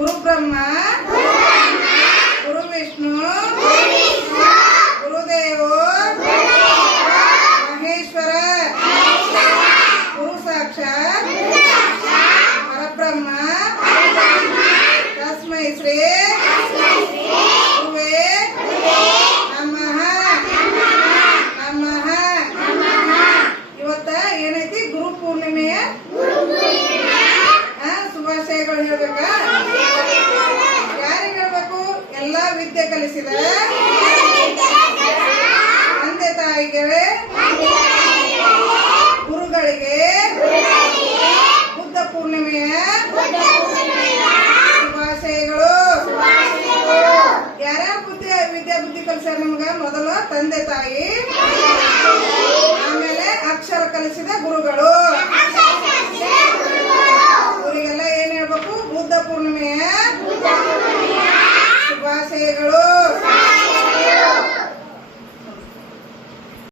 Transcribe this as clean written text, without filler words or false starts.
ಗುರು ಬ್ರಹ್ಮ ಗುರು ವಿಷ್ಣು ಗುರುದೇವೋ ಮಹೇಶ್ವರ ಗುರು ಸಾಕ್ಷಾತ್ ಪರಬ್ರಹ್ಮ ತಸ್ಮೈ ಶ್ರೀ ಗುರುವೇ ನಮಃ ನಮಃ. ಇವತ್ತ ಏನೈತಿ ಗುರು ಪೂರ್ಣಿಮೆಯ ಶುಭಾಶಯಗಳು ಹೇಳ್ಬೇಕಾ? ಯಾರಿಗೆ ಹೇಳ್ಬೇಕು? ಎಲ್ಲಾ ವಿದ್ಯೆ ಕಲಿಸಿದ ತಂದೆ ತಾಯಿಗೆ, ಗುರುಗಳಿಗೆ ಬುದ್ಧ ಪೂರ್ಣಿಮೆಯ ಶುಭಾಶಯಗಳು. ಯಾರ್ಯಾರ ವಿದ್ಯೆ ಕಲಿಸ್ಯಾರ ನಮ್ಗ? ಮೊದಲು ತಂದೆ ತಾಯಿ, ಆಮೇಲೆ ಅಕ್ಷರ ಕಲಿಸಿದ ಗುರುಗಳು. ಇವರಿಗೆಲ್ಲ ಏನ್ ಹೇಳ್ಬೇಕು? ಬುದ್ಧ ಪೂರ್ಣಿಮೆಯ ಶುಭಾಶಯಗಳು.